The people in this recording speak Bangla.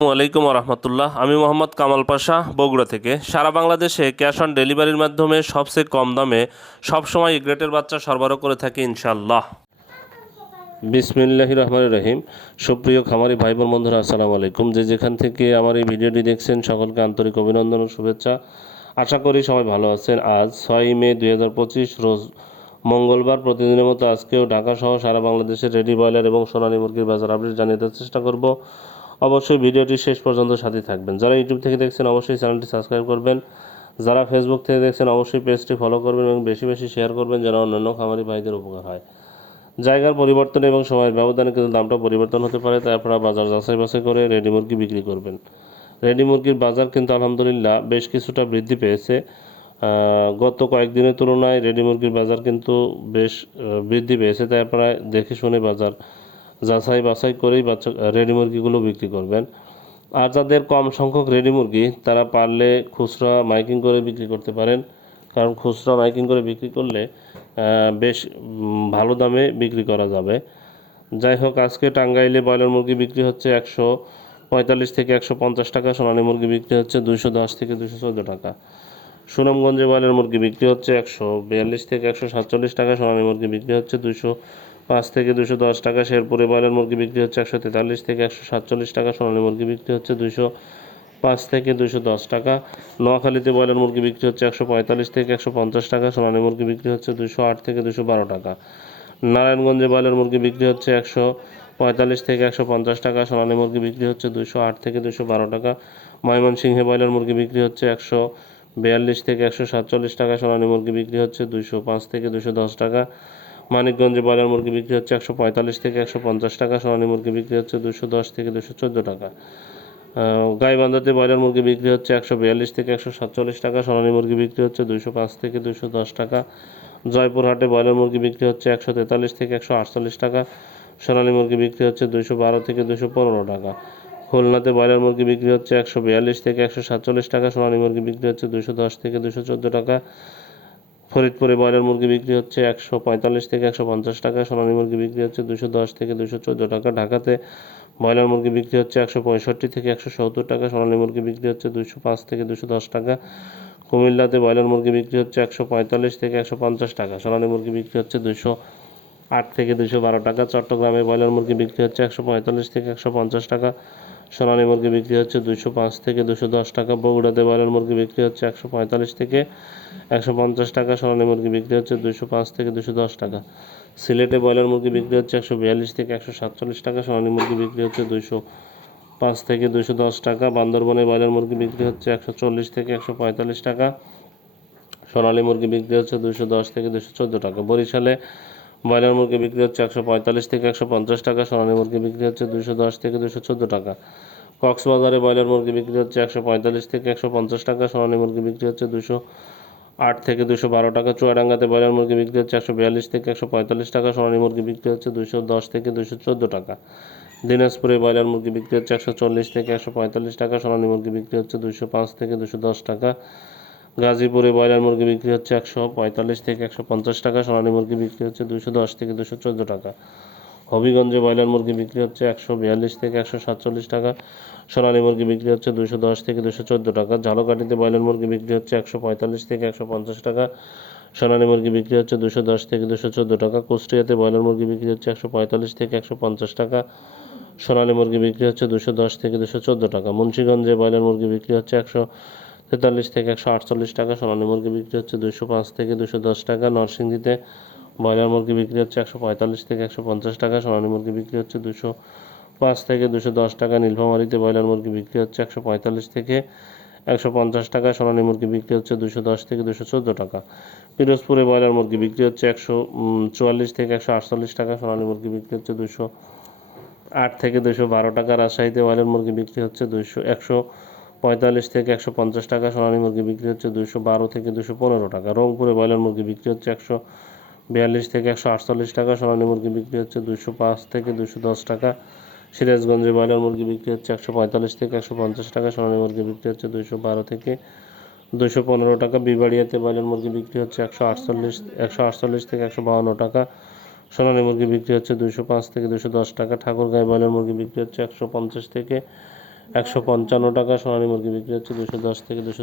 আলাইকুম রহমতুল্লাহ। আমি মোহাম্মদ কামাল পাশা, বগুড়া থেকে। সারা বাংলাদেশে ক্যাশ অন ডেলিভারির মাধ্যমে সবচেয়ে কম দামে সবসময় গ্রেটের বাচ্চা সরবরাহ করে থাকি ইনশাল্লাহ বিসমিল্লাহ রহমান রহিম। সুপ্রিয় খামারি ভাই বোন বন্ধুরা, আসসালামু আলাইকুম। যে যেখান থেকে আমার এই ভিডিওটি দেখছেন, সকলকে আন্তরিক অভিনন্দন ও শুভেচ্ছা। আশা করি সবাই ভালো আছেন। আজ ছয়ই মে দুই হাজার পঁচিশ, রোজ মঙ্গলবার প্রতিদিনের মতো আজকেও ঢাকা সহ সারা বাংলাদেশের রেডি ব্রয়লার এবং সোনালী মুরগির বাজার আপডেট জানিয়ে দেওয়ার চেষ্টা করব। অবশ্যই ভিডিওটি শেষ পর্যন্ত সাথে থাকবেন। যারা ইউটিউব থেকে দেখছেন, অবশ্যই চ্যানেলটি সাবস্ক্রাইব করবেন। যারা ফেসবুক থেকে দেখছেন, অবশ্যই পেজটি ফলো করবেন এবং বেশি বেশি শেয়ার করবেন যেন অন্যান্য খামারি ভাইদের উপকার হয়। জায়গার পরিবর্তন এবং সময়ের ব্যবধানে কিন্তু দামটা পরিবর্তন হতে পারে, তাই আপনারা বাজার যাচাই বাছাই করে রেডি মুরগি বিক্রি করবেন। রেডি মুরগির বাজার কিন্তু আলহামদুলিল্লাহ বেশ কিছুটা বৃদ্ধি পেয়েছে। গত কয়েকদিনের তুলনায় রেডি মুরগির বাজার কিন্তু বেশ বৃদ্ধি পেয়েছে, তাই আপনারা দেখে শুনে বাজার যাচাই বাছাই করেই বাচ্চা রেডি মুরগিগুলো বিক্রি করবেন। আর যাদের কম সংখ্যক রেডি মুরগি, তারা পারলে খুচরা মাইকিং করে বিক্রি করতে পারেন। কারণ খুচরা মাইকিং করে বিক্রি করলে বেশ ভালো দামে বিক্রি করা যাবে। যাই হোক, আজকে টাঙ্গাইলে ব্রয়লার মুরগি বিক্রি হচ্ছে একশো পঁয়তাল্লিশ থেকে একশো পঞ্চাশ টাকা, সোনালী মুরগি বিক্রি হচ্ছে দুশো দশ থেকে দুশো চোদ্দ টাকা। সুনামগঞ্জে ব্রয়লার মুরগি বিক্রি হচ্ছে একশো বিয়াল্লিশ থেকে একশো সাতচল্লিশ টাকা, সোনালী মুরগি বিক্রি হচ্ছে দুশো পাঁচ থেকে দুশো দশ টাকা শেরপুরে ব্রয়লার মুরগি বিক্রি হচ্ছে একশো তেতাল্লিশ থেকে একশো সাতচল্লিশ টাকা, সোনালী মুরগি বিক্রি হচ্ছে দুশো পাঁচ থেকে দুশো দশ টাকা। নোয়াখালীতে ব্রয়লার মুরগি বিক্রি হচ্ছে একশো পঁয়তাল্লিশ থেকে একশো পঞ্চাশ টাকা, সোনালী মুরগি বিক্রি হচ্ছে দুশো আট থেকে দুশো বারো টাকা। নারায়ণগঞ্জে ব্রয়লার মুরগি বিক্রি হচ্ছে একশো পঁয়তাল্লিশ থেকে একশো পঞ্চাশ টাকা, সোনালী মুরগি বিক্রি হচ্ছে দুশো আট থেকে দুশো বারো টাকা। ময়মনসিংহে ব্রয়লার মুরগি বিক্রি হচ্ছে একশো বিয়াল্লিশ থেকে একশো সাতচল্লিশ টাকা, সোনালী মুরগি বিক্রি হচ্ছে দুশো পাঁচ থেকে দুশো দশ টাকা। মানিকগঞ্জে ব্রয়লার মুরগি বিক্রি হচ্ছে একশো পঁয়তাল্লিশ থেকে একশো পঞ্চাশ টাকা, সোনালী মুরগি বিক্রি হচ্ছে দুশো দশ থেকে দুশো চোদ্দ টাকা। গাইবান্ধাতে ব্রয়লার মুরগি বিক্রি হচ্ছে একশো বিয়াল্লিশ থেকে একশো সাতচল্লিশ টাকা, সোনালী মুরগি বিক্রি হচ্ছে দুশো পাঁচ থেকে দুশো দশ টাকা। জয়পুরহাটে ব্রয়লার মুরগি বিক্রি হচ্ছে একশো তেতাল্লিশ থেকে একশো আটচল্লিশ টাকা, সোনালী মুরগি বিক্রি হচ্ছে দুশো বারো থেকে দুশো পনেরো টাকা। খুলনাতে ব্রয়লার মুরগি বিক্রি হচ্ছে একশো বিয়াল্লিশ থেকে একশো সাতচল্লিশ টাকা, সোনালী মুরগি বিক্রি হচ্ছে দুশো দশ থেকে দুশো চোদ্দ টাকা। ফরিদপুরে ব্রয়লার মুরগি বিক্রি হচ্ছে একশো পঁয়তাল্লিশ থেকে একশো পঞ্চাশ টাকা, সোনালী মুরগি বিক্রি হচ্ছে দুশো দশ থেকে দুশো চোদ্দ টাকা। ঢাকাতে ব্রয়লার মুরগি বিক্রি হচ্ছে একশো পঁয়ষট্টি থেকে একশো সত্তর টাকা, সোনালী মুরগি বিক্রি হচ্ছে দুশো পাঁচ থেকে দুশো দশ টাকা। কুমিল্লাতে ব্রয়লার মুরগি বিক্রি হচ্ছে একশো পঁয়তাল্লিশ থেকে একশো পঞ্চাশ টাকা, সোনালী মুরগি বিক্রি হচ্ছে দুশো আট থেকে দুশো বারো টাকা। চট্টগ্রামে ব্রয়লার মুরগি বিক্রি হচ্ছে একশো পঁয়তাল্লিশ থেকে একশো পঞ্চাশ টাকা। সোনালী মুরগি বিক্রি হচ্ছে দুশো পাঁচ থেকে দুশো দশ টাকা বগুড়াতে ব্রয়লার মুরগি বিক্রি হচ্ছে একশো পঁয়তাল্লিশ থেকে একশো পঞ্চাশ টাকা, সোনালী মুরগি বিক্রি হচ্ছে দুশো পাঁচ থেকে দুশো দশ টাকা। সিলেটে ব্রয়লার মুরগি বিক্রি হচ্ছে একশো বিয়াল্লিশ থেকে একশো সাতচল্লিশ টাকা, সোনালী মুরগি বিক্রি হচ্ছে দুশো পাঁচ থেকে দুশো দশ টাকা, বান্দরবনে ব্রয়লার মুরগি বিক্রি হচ্ছে একশো চল্লিশ থেকে একশো পঁয়তাল্লিশ টাকা, সোনালী মুরগি বিক্রি হচ্ছে দুশো দশ থেকে দুশো চোদ্দ টাকা। বরিশালে ব্রয়লার মুরগি বিক্রি হচ্ছে একশো পঁয়তাল্লিশ থেকে একশো পঞ্চাশ টাকা, সোনালী মুরগি বিক্রি হচ্ছে দুশো দশ থেকে দুশো চোদ্দ টাকা। কক্সবাজারে ব্রয়লার মুরগি বিক্রি হচ্ছে একশো পঁয়তাল্লিশ থেকে একশো পঞ্চাশ টাকা, সোনালী মুরগি বিক্রি হচ্ছে দুশো আট থেকে দুশো বারো টাকা। চুয়াডাঙ্গাতে ব্রয়লার মুরগি বিক্রি হচ্ছে একশো বিয়াল্লিশ থেকে একশো পঁয়তাল্লিশ টাকা, সোনালী মুরগি বিক্রি হচ্ছে দুশো দশ থেকে দুশো চোদ্দ টাকা। দিনাজপুরে ব্রয়লার মুরগি বিক্রি হচ্ছে একশো চল্লিশ থেকে একশো পঁয়তাল্লিশ টাকা, সোনালী মুরগি বিক্রি হচ্ছে দুশো পাঁচ থেকে দুশো দশ টাকা। গাজীপুরে ব্রয়লার মুরগি বিক্রি হচ্ছে একশো পঁয়তাল্লিশ থেকে একশো পঞ্চাশ টাকা, সোনালী মুরগি বিক্রি হচ্ছে দুশো দশ থেকে দুশো চোদ্দ টাকা। হবিগঞ্জে ব্রয়লার মুরগি বিক্রি হচ্ছে একশো বিয়াল্লিশ থেকে একশো সাতচল্লিশ টাকা, সোনালী মুরগি বিক্রি হচ্ছে দুশো দশ থেকে দুশো চোদ্দ টাকা। ঝালকাঠিতে ব্রয়লার মুরগি বিক্রি হচ্ছে একশো পঁয়তাল্লিশ থেকে একশো পঞ্চাশ টাকা, সোনালী মুরগি বিক্রি হচ্ছে দুশো দশ থেকে দুশো চোদ্দ টাকা। কুষ্টিয়াতে ব্রয়লার মুরগি বিক্রি হচ্ছে একশো পঁয়তাল্লিশ থেকে একশো পঞ্চাশ টাকা, সোনালী মুরগি বিক্রি হচ্ছে দুশো দশ থেকে দুশো চোদ্দ টাকা। মুন্সিগঞ্জে ব্রয়লার মুরগি বিক্রি হচ্ছে একশো তেতাল্লিশ থেকে একশো আটচল্লিশ টাকা, সোনালী মুরগি বিক্রি হচ্ছে দুশো পাঁচ থেকে দুশো দশ টাকা, নরসিংদীতে ব্রয়লার মুরগি বিক্রি হচ্ছে একশো পঁয়তাল্লিশ থেকে একশো পঞ্চাশ টাকা, সোনালী মুরগি বিক্রি হচ্ছে দুশো পাঁচ থেকে দুশো দশ টাকা, নীলফামারীতে ব্রয়লার মুরগি বিক্রি হচ্ছে একশো পঁয়তাল্লিশ থেকে একশো পঞ্চাশ টাকা, সোনালী মুরগি বিক্রি হচ্ছে দুশো দশ থেকে দুশো চোদ্দ টাকা। পিরোজপুরে ব্রয়লার মুরগি বিক্রি হচ্ছে একশো চুয়াল্লিশ থেকে একশো আটচল্লিশ টাকা, সোনালী মুরগি বিক্রি হচ্ছে দুশো আট থেকে দুশো বারো টাকা, রাজশাহীতে ব্রয়লার মুরগি বিক্রি হচ্ছে দুশো একশো পঁয়তাল্লিশ থেকে একশো পঞ্চাশ টাকা, সোনালী মুরগি বিক্রি হচ্ছে দুশো বারো থেকে দুশো পনেরো টাকা। রংপুরে ব্রয়লার মুরগি বিক্রি হচ্ছে একশো বিয়াল্লিশ থেকে একশো আটচল্লিশ টাকা, সোনালী মুরগি বিক্রি হচ্ছে দুশো পাঁচ থেকে দুশো দশ টাকা। সিরাজগঞ্জে ব্রয়লার মুরগি বিক্রি হচ্ছে একশো পঁয়তাল্লিশ থেকে একশো পঞ্চাশ টাকা, সোনালী মুরগি বিক্রি হচ্ছে দুশো বারো থেকে দুশো পনেরো টাকা। বিবাড়িয়াতে ব্রয়লার মুরগি বিক্রি হচ্ছে একশো আটচল্লিশ একশো আটচল্লিশ থেকে একশো বাহান্ন টাকা, সোনালী মুরগি বিক্রি হচ্ছে দুশো পাঁচ থেকে দুশো দশ টাকা। ঠাকুরগাঁয়ে ব্রয়লার মুরগি বিক্রি হচ্ছে একশো পঞ্চাশ থেকে একশো পঞ্চান্ন টাকা সোনালী মুরগি বিক্রি হচ্ছে দুশো দশ থেকে দুশো